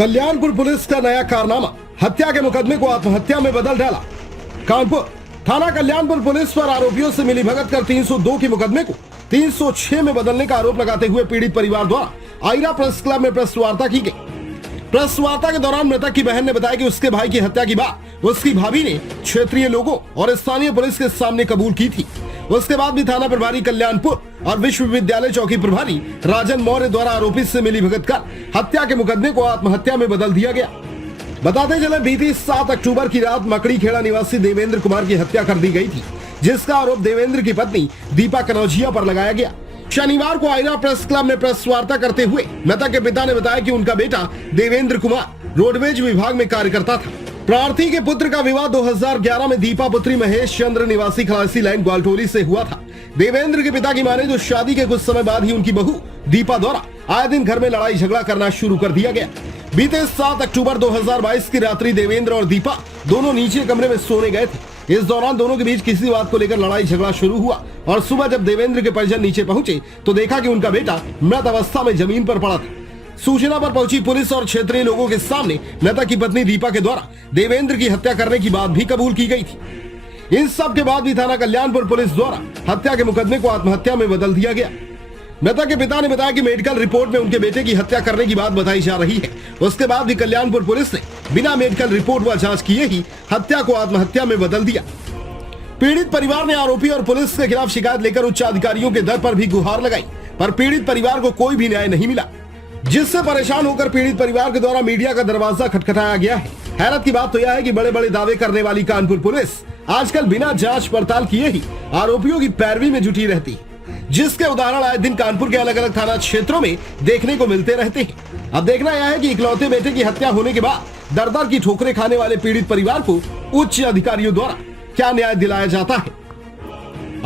Kalyanpur police का नया कारनामा, हत्या के मुकदमे को आत्महत्या में बदल डाला। कानपुर थाना कल्याणपुर पुलिस पर आरोपियों से मिलीभगत कर 302 के मुकदमे को 306 में बदलने का आरोप लगाते हुए पीड़ित परिवार द्वारा आयरा प्रेस क्लब में प्रेस वार्ता की गई। प्रेस वार्ता के दौरान मृतक की बहन ने बताया कि उसके भाई की हत्या की बात उसकी भाभी ने क्षेत्रीय लोगों और स्थानीय पुलिस के सामने कबूल की थी। उसके बाद भी थाना प्रभारी कल्याणपुर और विश्वविद्यालय चौकी प्रभारी राजन मौर्य द्वारा आरोपी से मिलीभगत कर हत्या के मुकदमे को आत्महत्या में बदल दिया गया। बताते चले बीती 7 अक्टूबर की रात मकड़ी खेड़ा निवासी देवेंद्र कुमार की हत्या कर दी गई थी, जिसका आरोप देवेंद्र की पत्नी दीपा कनौजिया पर लगाया गया। शनिवार को आयरा प्रेस क्लब में प्रेस वार्ता करते हुए मृतक के पिता ने बताया कि उनका बेटा देवेंद्र कुमार रोडवेज विभाग में कार्य करता था। प्रार्थी के पुत्र का विवाह 2011 में दीपा पुत्री महेश चंद्र निवासी खलासी लाइन ग्वालटोली से हुआ था। देवेंद्र के पिता की माने तो शादी के कुछ समय बाद ही उनकी बहू दीपा द्वारा आए दिन घर में लड़ाई झगड़ा करना शुरू कर दिया गया। बीते 7 अक्टूबर 2022 की रात्रि देवेंद्र और दीपा दोनों नीचे कमरे में सोने गए थे। इस दौरान दोनों के बीच किसी बात को लेकर लड़ाई झगड़ा शुरू हुआ और सुबह जब देवेंद्र के परिजन नीचे पहुंचे तो देखा कि उनका बेटा मृत अवस्था में जमीन पर पड़ा था। सूचना पर पहुंची पुलिस और क्षेत्रीय लोगों के सामने मृतक की पत्नी दीपा के द्वारा देवेंद्र की हत्या करने की बात भी कबूल की गई थी। इन सब के बाद भी थाना कल्याणपुर पुलिस द्वारा हत्या के मुकदमे को आत्महत्या में बदल दिया गया। मृतक के पिता ने बताया कि मेडिकल रिपोर्ट में उनके बेटे की हत्या करने की बात बताई जा रही है। उसके बाद भी कल्याणपुर पुलिस ने बिना मेडिकल रिपोर्ट व जांच किए ही हत्या को आत्महत्या में बदल दिया। पीड़ित परिवार ने आरोपी और पुलिस के खिलाफ शिकायत लेकर उच्च अधिकारियों के दर पर भी गुहार लगाई, पर पीड़ित परिवार को कोई भी न्याय नहीं मिला, जिससे परेशान होकर पीड़ित परिवार के द्वारा मीडिया का दरवाजा खटखटाया गया है। हैरत की बात तो यह है कि बड़े बड़े दावे करने वाली कानपुर पुलिस आजकल बिना जांच पड़ताल किए ही आरोपियों की पैरवी में जुटी रहती है, जिसके उदाहरण आए दिन कानपुर के अलग अलग थाना क्षेत्रों में देखने को मिलते रहते हैं। अब देखना यह है कि इकलौते बेटे की हत्या होने के बाद दर दर की ठोकरें खाने वाले पीड़ित परिवार को उच्च अधिकारियों द्वारा क्या न्याय दिलाया जाता है।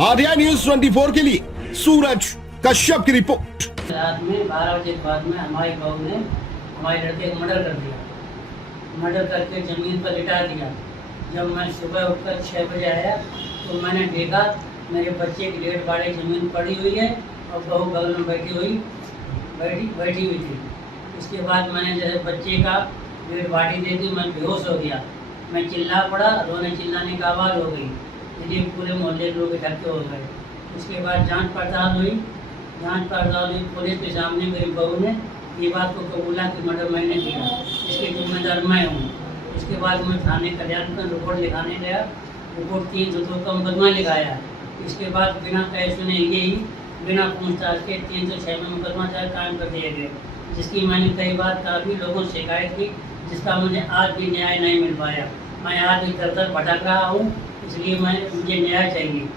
आरटीआई न्यूज 24 के लिए सूरज कश्यप की रिपोर्ट। रात में 12 बजे के बाद में हमारी बहू ने हमारे लड़के को मर्डर कर दिया। मर्डर करके जमीन पर लिटा दिया। जब मैं सुबह उठकर 6 बजे आया तो मैंने देखा मेरे बच्चे की डेड बॉडी जमीन पड़ी हुई है और बहू बगल में बैठी हुई थी। उसके बाद मैंने जैसे बच्चे का डेड बॉडी देखी, मैं बेहोश हो गया। मैं चिल्ला पड़ा, रोने चिल्लाने का आवाज़ हो गई, इसलिए पूरे मोहल्ले के लोग इकट्ठे हो गए। उसके बाद जांच पड़ताल हुई। पुलिस के सामने मेरी बहू ने ये बात को कबूला कि मर्डर मैंने किया, इसके जिम्मेदार मैं हूँ। उसके बाद मैं थाने कल्याण में रिपोर्ट लिखाने गया। रिपोर्ट 302 का मुकदमा लिखाया। इसके बाद बिना कहे सुने ही बिना पूछताछ के 306 में मुकदमा कायम कर दिए गए, जिसकी मैंने कई बार काफ़ी लोगों से शिकायत की, जिसका मुझे आज भी न्याय नहीं मिल पाया। मैं आज भी दर दर भटक रहा हूँ, इसलिए मुझे न्याय चाहिए।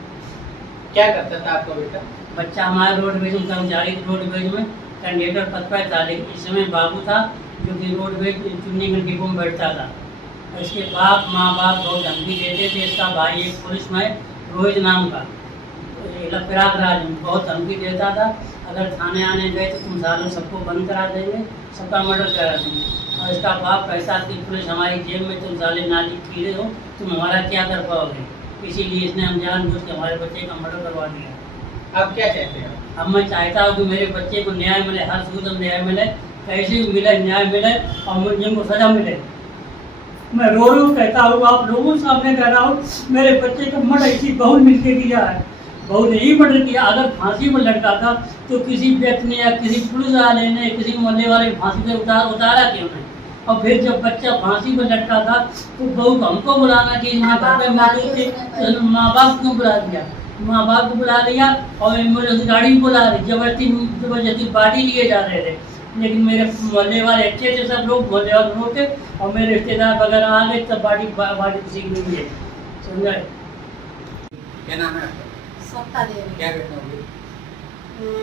क्या करता था आपका बेटा? बच्चा हमारा रोडवेज में कर्मचारी रोडवेज में कैंडिडेटर पद पर था, लेकिन इस समय बाबू था जो कि रोडवेज चुनने के डिपो में बैठता था। इसके माँ बाप बहुत धमकी देते थे। इसका भाई एक पुलिस में रोहित नाम का प्रयागराज में बहुत धमकी देता था, अगर थाने आने गए तो तुम सालों सबको बंद करा देंगे, सबका मर्डर करा देंगे। और इसका बाप कहता कि पुलिस हमारी जेब में, तुम साले नाली कीड़े हो, तुम हमारा क्या कर पाओगे। इसीलिए इसने हम जानबूझ के हमारे बच्चे का मर्डर करवा दिया। आप क्या चाहते हैं? अब मैं चाहता हूँ कि मेरे बच्चे को न्याय मिले, हर सूरत न्याय मिले, कैसे भी मिले न्याय मिले और मुझे को सजा मिले। मैं रो रो कहता हूँ, आप लोगों के सामने कह रहा हूँ, मेरे बच्चे का मर्डर इसी बहू ने मिलके किया है। बहू ने ही मर्डर किया। अगर फांसी पर लटका था तो किसी व्यक्ति ने या किसी पुलिस वाले ने, किसी मोहल्ले वाले फांसी पर उतारा क्यों नहीं? और फिर जब बच्चा फांसी पर लटका था तो बहू को हमको बुलाना चाहिए। घर पे मौजूद थे, माँ बाप क्यों बुला दिया? माँ बाप को बुला लिया और एम्बुलेंस गाड़ी बुला दी। जबरदस्ती बाटी लिए जा रहे थे, लेकिन मेरे मोहल्ले वाले अच्छे थे, सब लोग मोहल्ले वाले रोके और मेरे रिश्तेदार वगैरह आ गए, तब बाटी किसी को नहीं है। समझा? क्या नाम है? सत्ता देवी। क्या घटना हुई?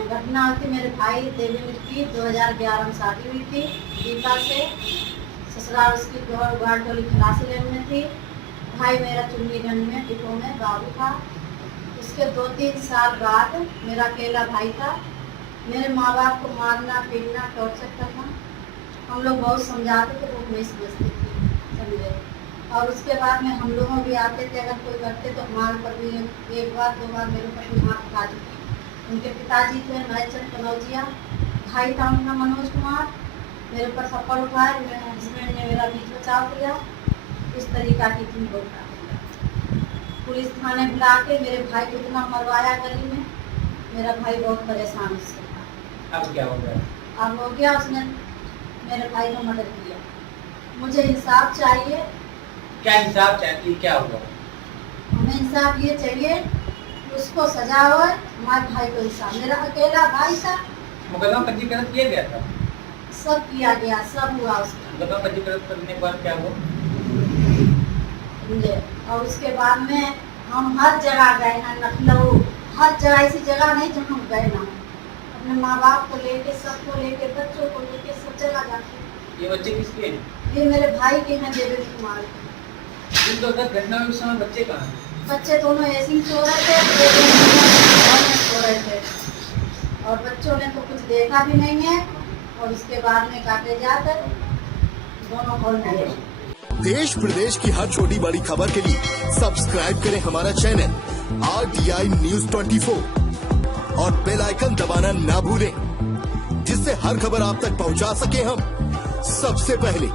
घटना थी मेरे भाई देवेंद्र की 2011 में शादी हुई थी दीपा से। ससुराल उसकी ग्वालटोली खलासी लाइन में थी। भाई मेरा चुन्नीगंज में डिपो में बाबू था। उसके 2-3 साल बाद मेरा अकेला भाई था। मेरे माँ बाप को मारना पीटना टॉर्चर करना, हम लोग बहुत समझाते थे, वो नहीं समझती थी, समझे। और उसके बाद में हम लोगों भी आते थे, अगर कोई करते तो हमारे पर भी 1 बार 2 बार मेरे पर भी हाथ उठा दी। उनके पिताजी थे महेश चंद्र कनौजिया, भाई था उनका मनोज कुमार मेरे ऊपर थप्पड़ उठाए, मेरे हस्बैंड ने मेरा बीच बचाव किया। इस तरीका की थी वो। पुलिस थाने बुला के मेरे भाई को इतना मरवाया गली में, मेरा भाई बहुत परेशान उससे था। अब क्या हो गया? अब हो गया, उसने मेरे भाई को मदद किया। मुझे इंसाफ चाहिए। क्या इंसाफ चाहती, क्या हुआ? हमें इंसाफ ये चाहिए, उसको सजा हो, हमारे भाई को इंसाफ। मेरा अकेला भाई था। मुकदमा पंजीकरण किया गया था? सब किया गया, सब हुआ उसका। मुकदमा पंजीकरण करने के बाद क्या हुआ? समझे? और उसके बाद में हम हर जगह गए ना, लखनऊ, हर जगह, ऐसी जगह नहीं जहाँ हम गए ना। अपने माँ बाप को लेके, सबको लेके, बच्चों को लेके सब जगह जाते। ये बच्चे किसके हैं? ये मेरे भाई के हैं, देवेंद्र कुमार के। इन दोनों घटना में उस समय बच्चे कहाँ हैं? बच्चे दोनों ऐसे ही सो रहे थे, हॉल में सो रहे थे, और बच्चों ने तो कुछ देखा भी नहीं है। और उसके बाद में काटे जाकर दोनों हॉल में गए। देश प्रदेश की हर छोटी बड़ी खबर के लिए सब्सक्राइब करें हमारा चैनल RTI News 24 और बेल आइकन दबाना ना भूलें, जिससे हर खबर आप तक पहुंचा सके हम सबसे पहले।